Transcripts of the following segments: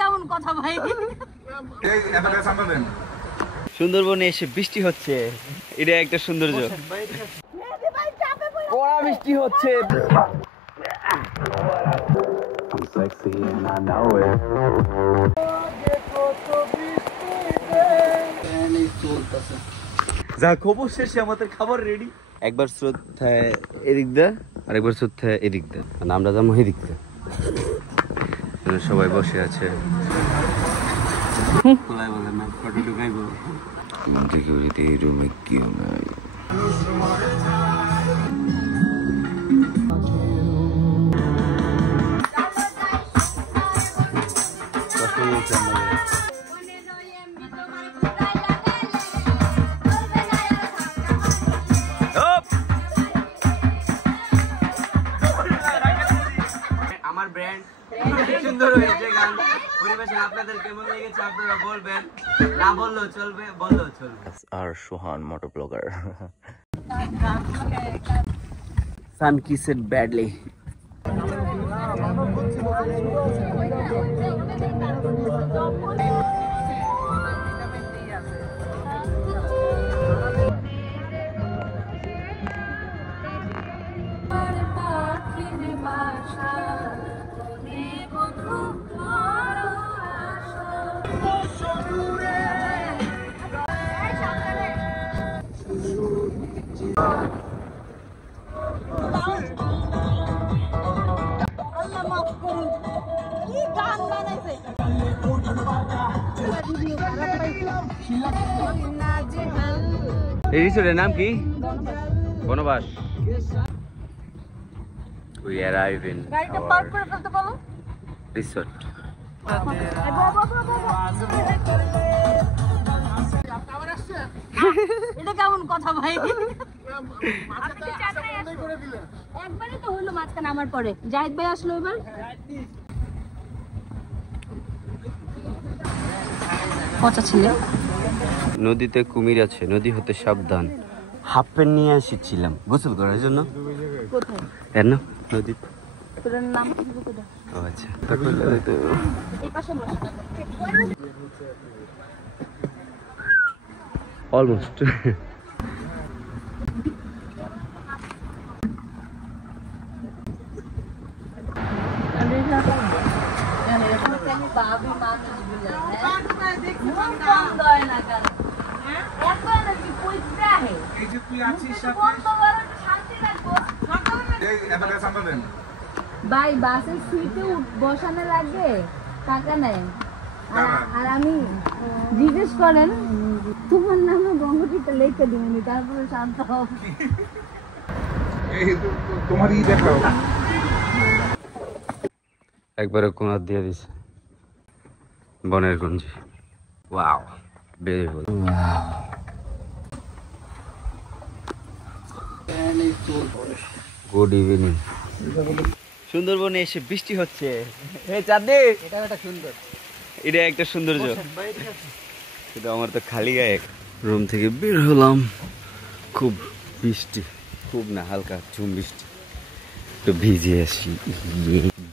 কেমন কথা ভাই? সুন্দরবনে এসে বৃষ্টি হচ্ছে, এটা একটা সৌন্দর্য। কড়া বৃষ্টি হচ্ছে। যা খবর শেষে আমাদের খাবার রেডি। একবার শ্রদ্ধা এদিক দা, আরেকবার শ্রদ্ধা এদিক দা, আমরা যাবো এদিক দা। সবাই বসে আছে, ফটো ঢুকাইবো। সিকিউরিটি রুমে কেউ নাই। আমার ব্র্যান্ড সুন্দর হয়েছে গান পরিবেশন, আপনাদের কেমন লেগেছে আপনারা বলবেন, না বললেও চলবে, বললেও চলবে। আর সোহান মোটো blogger. Sam kissed it badly. এই রিসোর্টের নাম কি? বনবাস। We arrive in গাড়িটা পার্ক করে ফেলতে বলো। resort. এটা কেমন কথা ভাই? একবারই তো হলো মাঝখানে আমার পরে জাহিদ ভাই আসলো এবার। পচা ছিলে। নদীতে কুমির আছে, নদী হতে সাবধান। হাফ প্যান্ট নিয়ে এসেছিলাম গোসল করার জন্য। কোথায়? এর না নদী। তোর নাম কি তোটা? ও আচ্ছা, এই পাশে বসে। অলমোস্ট। ভাই বাসের সিটে বসানো লাগবে, টাকা নেই। আর আমি জিজ্ঞেস করেন তোমার নামে গঙ্গটিটা লিখে দিবেন, তারপরে শান্ত হও। তোমারই দেখাও। একবারে কোনার দিয়ে দিছে বনের গঞ্জে। Wow, beautiful. Good evening. সুন্দরবনে এসে বৃষ্টি হচ্ছে। চাঁদনি, এটা একটা সৌন্দর্য। কিন্তু আমার তো খালি গায়ে। রুম থেকে বের হলাম, খুব বৃষ্টি, খুব না হালকা ঝুম বৃষ্টি, একটু ভিজে আসি।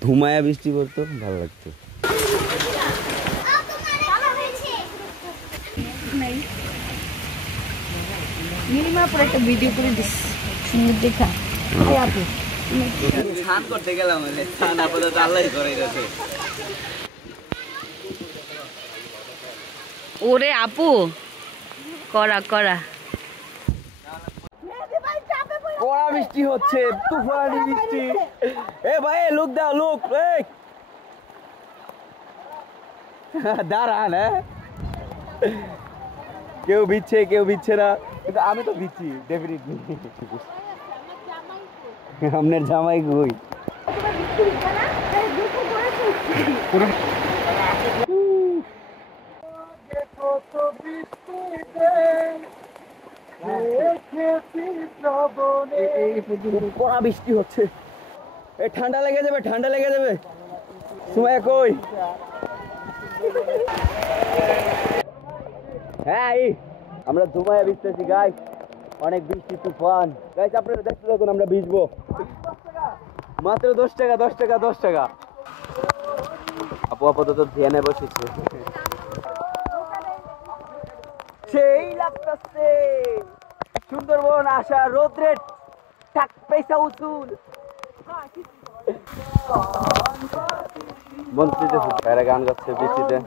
ধুমায়া বৃষ্টি পড়তো, ভালো লাগতো। একটা ভিডিও করে দিস সুন্দর দেখা। স্নান করতে গেলাম, স্নান আপাতত আল্লাহই করে গেছে। ওরে আপু, করা করা কড়া বৃষ্টি হচ্ছে, তুফানি বৃষ্টি। এ ভাই লুক দাও, লুক। দাঁড়ান, কেউ ভিজছে কেউ ভিজছে না, কিন্তু আমি তো ভিজছি ডেফিনেটলি। আপনার জামাই কই? কড়া বৃষ্টি হচ্ছে, ঠান্ডা লেগে যাবে, ঠান্ডা লেগে যাবে। সুমাইয়া কই? হ্যাঁ, আমরা ধুমায়া ভিজতেছি গাইস, অনেক বৃষ্টি তুফান। গাইস আপনারা দেখতে থাকুন, আমরা ভিজবো। মাত্র 10 টাকা, 10 টাকা, 10 টাকা। আপু আপাতত ধ্যানে বসেছে। সেই লাগতেছে সুন্দরবন আসা রোদ্রে টাক পয়সা উসুল মন্ত্রীতে তারা গান গাচ্ছে বৃষ্টিতে।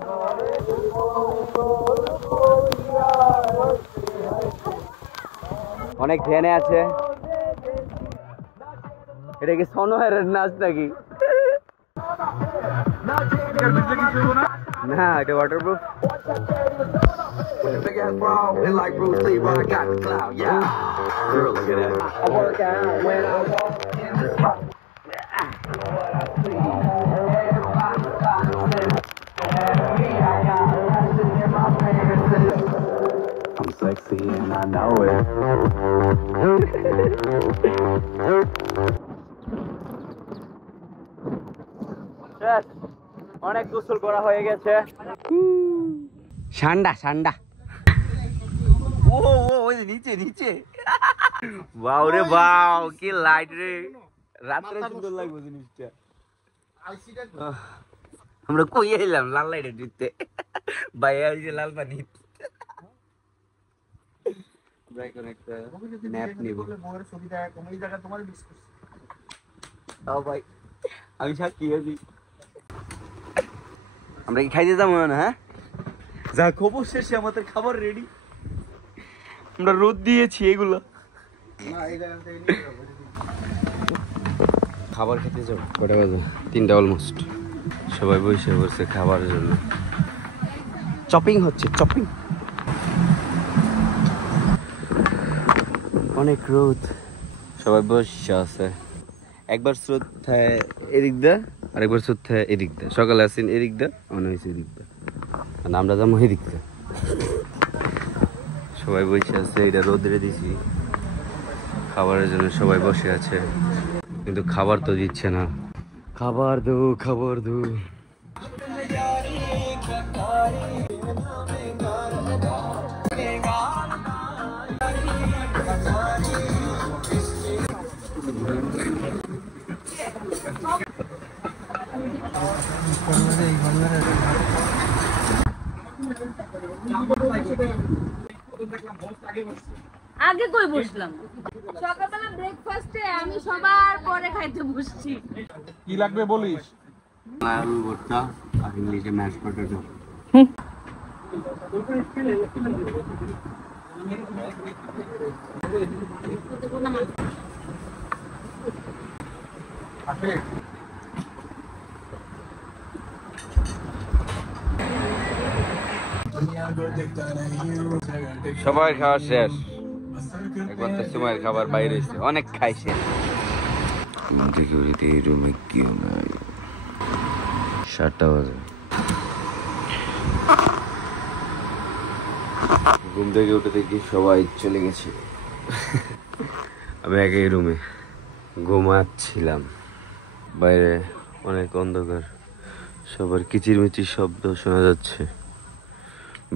অনেক ধ্যানে আছে। এটা কি সনোয়ারের নাচ নাকি? না এটা waterproof. I'm sexy and I know it. অনেক গোসল করা হয়ে গেছে। ঠান্ডা ঠান্ডা। ও ওই নিচে নিচে। বাউ রে বাউ কি লাইট রে, রাত্রে সুন্দর লাগবে জিনিসটা। আমরা কই এলাম লাল লাইটে দিতে, বাইরে যে লাল পানি। আমি সাক্ষী আছি। আমরা কি খাইতে যাবো না? হ্যাঁ যা খবর শেষে আমাদের খাবার রেডি। আমরা রোদ দিয়েছি এগুলো। খাবার খেতে যাবো। কটা বাজে? 3টা অলমোস্ট। সবাই বসে বসে খাবারের জন্য চপিং হচ্ছে, চপিং। অনেক রোদ, সবাই বসে আছে। একবার স্রোত থাকে এদিক দা, আরেকবার স্রোত থাকে এদিক দা। সকালে আসেন এদিক দা, মনে হয়েছে এদিক দা, আর আমরা যাবো এদিক দা। সবাই বসে আছে। এটা রোদরে দিছি খাবারের জন্য, সবাই বসে আছে কিন্তু খাবার তো দিচ্ছে না। খাবার দো, খাবার দো। আগে কই বসলাম? সকালবেলা ব্রেকফাস্টে আমি সবার পরে খাইতে বসছি। কি লাগবে বলিস? আলু ভর্তা আর ইংলিশে ম্যাশ পটেটো। সবাই খাওয়া শেষ, একবার তো সময়ের খাবার বাইরে এসে অনেক খাইছে। থেকে উঠে এই রুমে কেউ নাই, 7টা বাজে। ঘুম থেকে উঠে দেখি সবাই চলে গেছে, আমি একাই রুমে ঘুমাচ্ছিলাম। বাইরে অনেক অন্ধকার, সবার কিচিরমিচির শব্দ শোনা যাচ্ছে।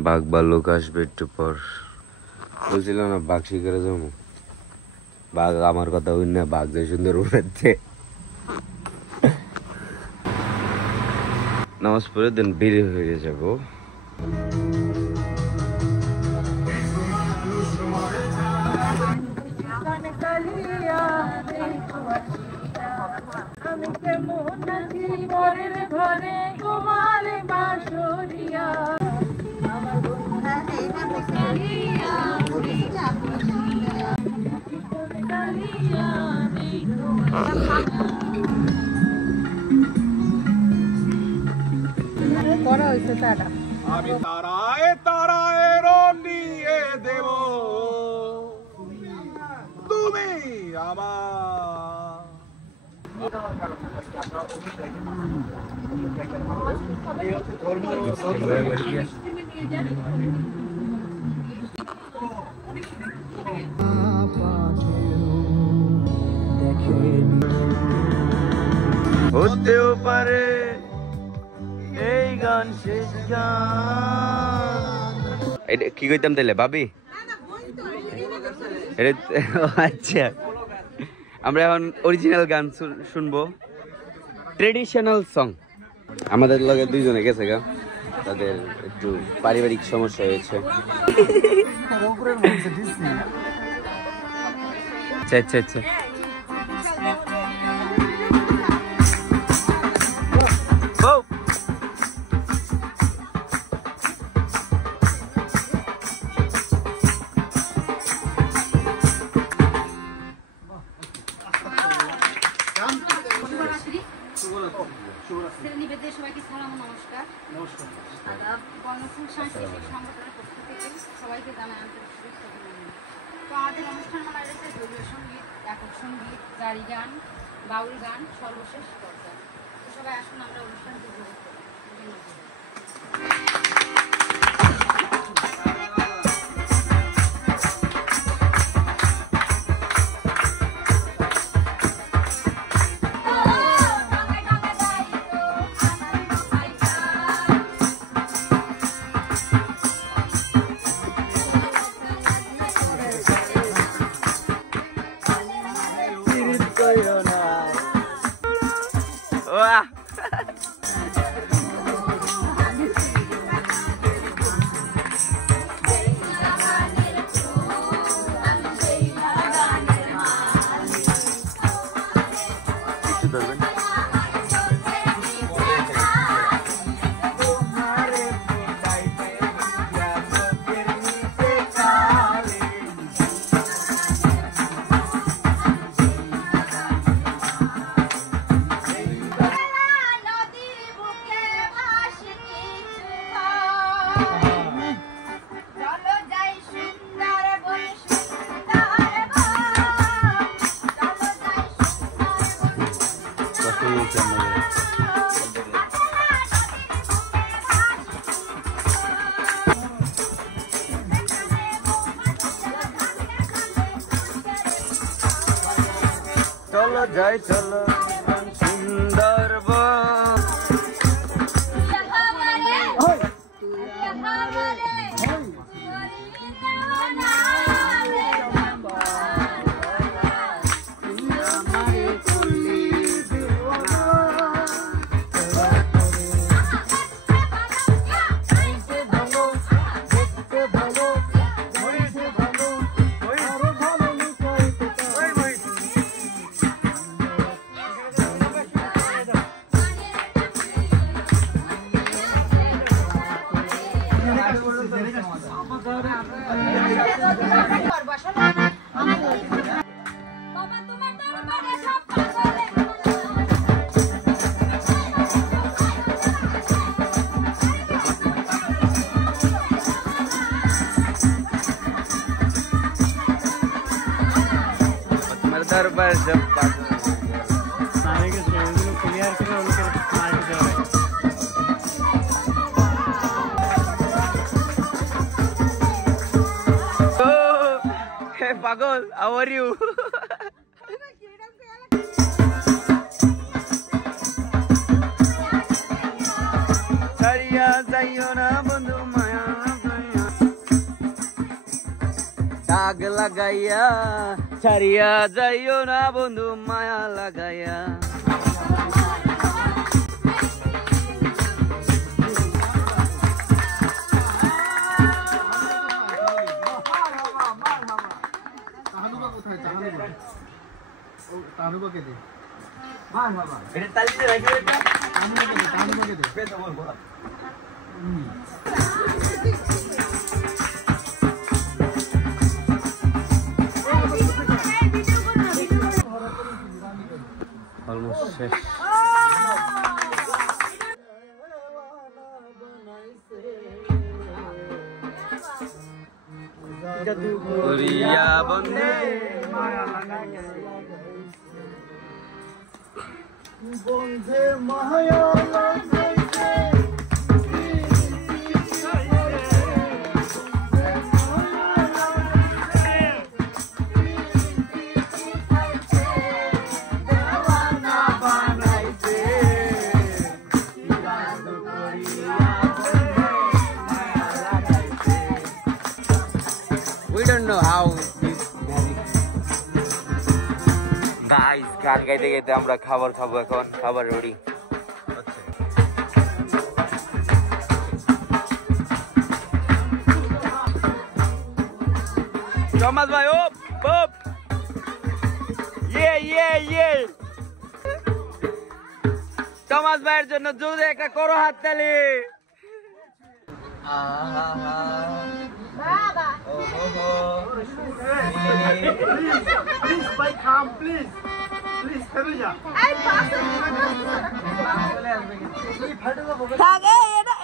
বাঘ ভাল্লুক আসবে একটু পর। বলছিলাম না বাঘ শিকারে যাবো, বাঘ আমার কথা হই না, বাঘ যে সুন্দর উড়াচ্ছে। নামাজ পড়ে দেন বের হয়ে যাবো। আমি তারায় তারায় রং দিয়ে দেব, তুমি আমার। হতেও পারে এই গান শেষ গান। এটা কি কইতাম তাহলে ভাবি? আচ্ছা, আমরা এখন অরিজিনাল গান শুনবো, ট্রেডিশনাল সং। আমাদের লগে দুইজনে গেছে গা, তাদের একটু পারিবারিক সমস্যা হয়েছে। আচ্ছা আচ্ছা আচ্ছা সবাইকে সালাম নমস্কার। গণফুল সাংস্কৃতিক সংগঠনের পক্ষ থেকে সবাইকে জানাই আন্তরিক শুভেচ্ছা অভিনন্দন। তো আমাদের অনুষ্ঠান মালা রয়েছে দলীয় সঙ্গীত, একক সঙ্গীত, জারি গান, বাউল গান, সর্বশেষ পর্যায়ে। তো সবাই আসুন আমরা অনুষ্ঠানকে উপভোগ করি। ধন্যবাদ। চলো যাই চলো সুন্দরবন। दरबार जब पागल हाउ आर यू छाड़िया जाइयो ना बंधु माया दाग लगाइया छाड़िया जाइयो ना बंधु माया लगाइया Almost শেষ। করিয়া বন্দে বন্ধে মায়া গান গাইতে গাইতে আমরা খাবার খাবো এখন খাবার ready Thomas bhai, up, up. Yeah. Thomas bhaiয়ের জন্য জোরে একটা করো হাততালি। বাবা Please, bhai, calm, please. Please, থেমে যা। থাকে এটা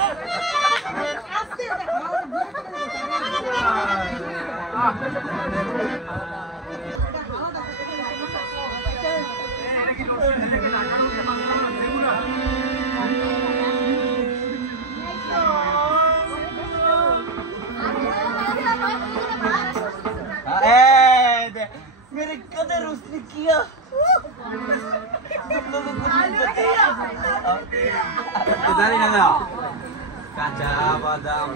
मेरे कदर उसने किया কাঁচা বাদাম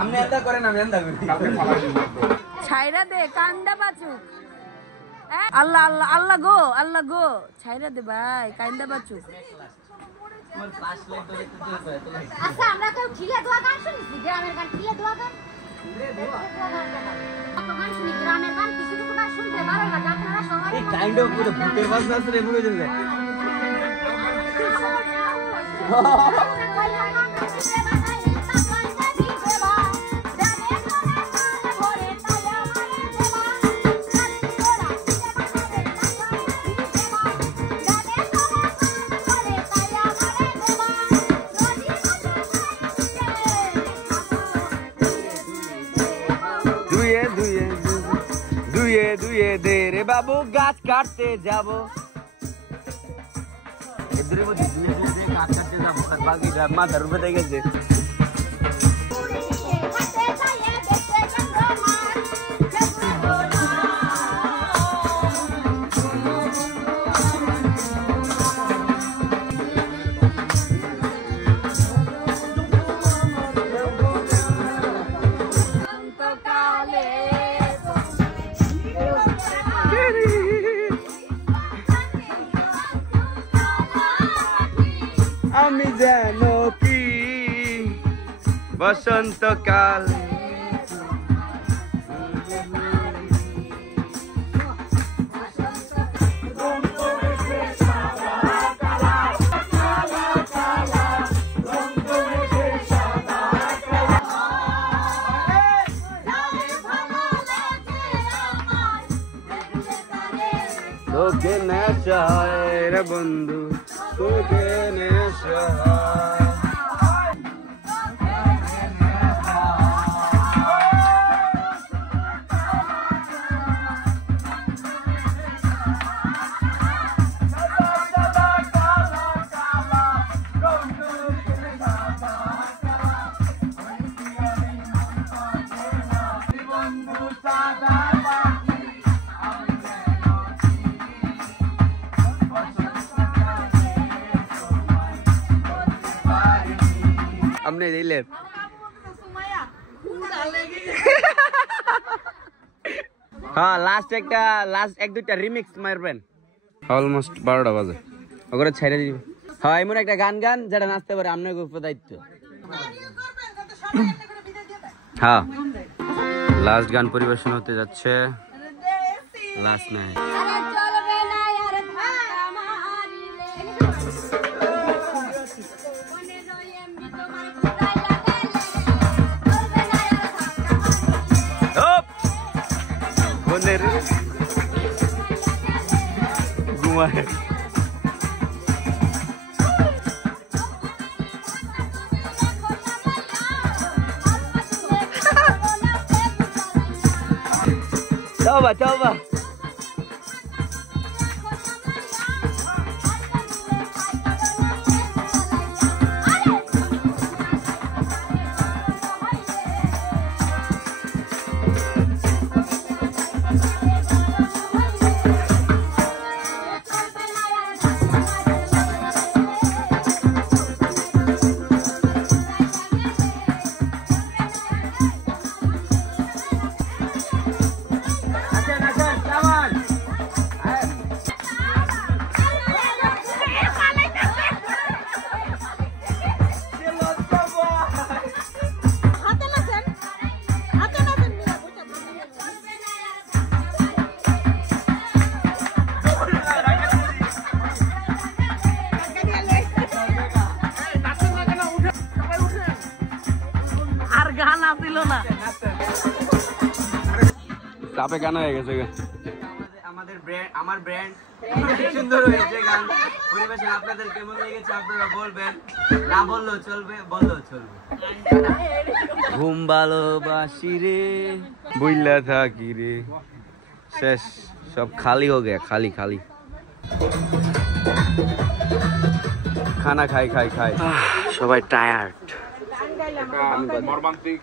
আপনি এন্দা করেন আমি এন্দা করি ছাইরা দে কান্দা বাচুক আল্লাহ গো ছাইরা দে ভাই কান্দা বাচুক আচ্ছা আমরা কেউ ঠিলে দোয়া গান শুনিছি গ্রামের গান ঠিলে দোয়া গান গান শুনি গ্রামের গান কিছু গান শুনতে ভালো লাগে আপনারা সবাই এই কাইন্ড অফ পুরো ভূতের বাজনা আছে রে মনে হচ্ছে দুয়ে দে রে বাবু গাছ কাটতে যাবো এদের মধ্যে দুয়ে গাছ কাটতে যাবো আর বাকিটা মাথার উপরে দেখে গেছে আমি যেন কি বসন্তকাল তোকে নেশা রে বন্ধু তোকে নেশা हमने ले ले हाँ लास्ट एक दुटा रिमिक्स मारबेन অলমোস্ট 12টা বাজে ওগরে ছেড়ে দিই হ্যাঁ এমন একটা গান যেটা নাচতে পারে আপনার উপর দায়িত্ব হ্যাঁ লাস্ট গান পরিবেশন হতে যাচ্ছে লাস্ট নাইট ঘুমায় coba চাপে কেন হয়ে গেছে আমাদের ব্র্যান্ড আমার ব্র্যান্ড সুন্দর হয়েছে গান পরিবেশন আপনাদের কেমন লেগেছে আপনারা বলবেন না বললেও চলবে বললেও চলবে ঘুম ভালোবাসি রে বুইলা থাকি রে শেষ সব খালি হয়ে গেছে খালি খালি খানা খাই খাই খাই সবাই টায়ার্ড মর্মান্তিক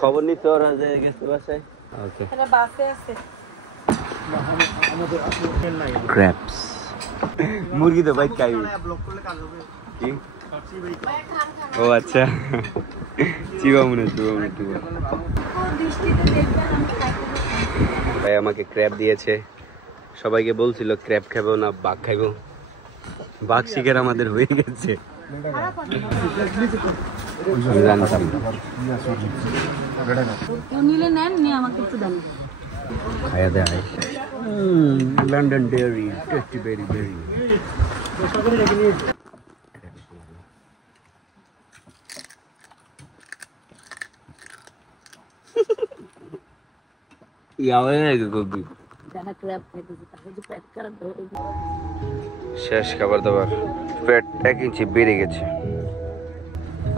খবর নিতে ওরা গেছে বাসায় ওকে বাসে আছে ক্র্যাপস মুরগি তো ভাই খাই কি ও আচ্ছা চিবা মনে ভাই আমাকে ক্র্যাব দিয়েছে সবাইকে বলছিল ক্র্যাব খাবো না বাঘ খাইবো বাঘ শিকার আমাদের হয়ে গেছে জানতাম কেউ নিলে নেন নিয়ে আমাকে একটু দেন খাইয়া দেয় লন্ডন ডেয়ারি টেস্টি বেরি বেরি শেষ খাবার দাবার পেট 1 ইঞ্চি বেড়ে গেছে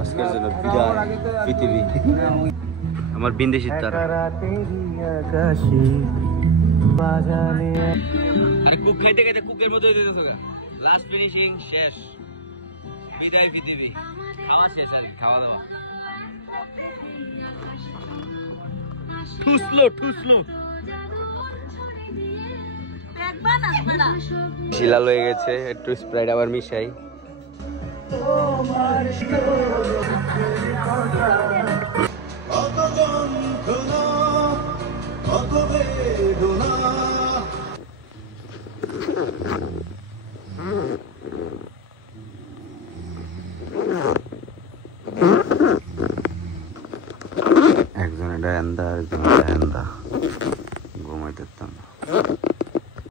আজকের জন্য বিদায় পৃথিবী আমার বিন্দেশি তারা আরে কুক খাইতে খাইতে কুকের মতো হয়ে যেতেছে লাস্ট ফিনিশিং শেষ বিদায় পৃথিবী খাওয়া শেষ আর খাওয়া দাওয়া টু স্লো শিলাল হয়ে গেছে একটু স্প্রাইট আবার মিশাই একজন এটা আন্দা আরেকজন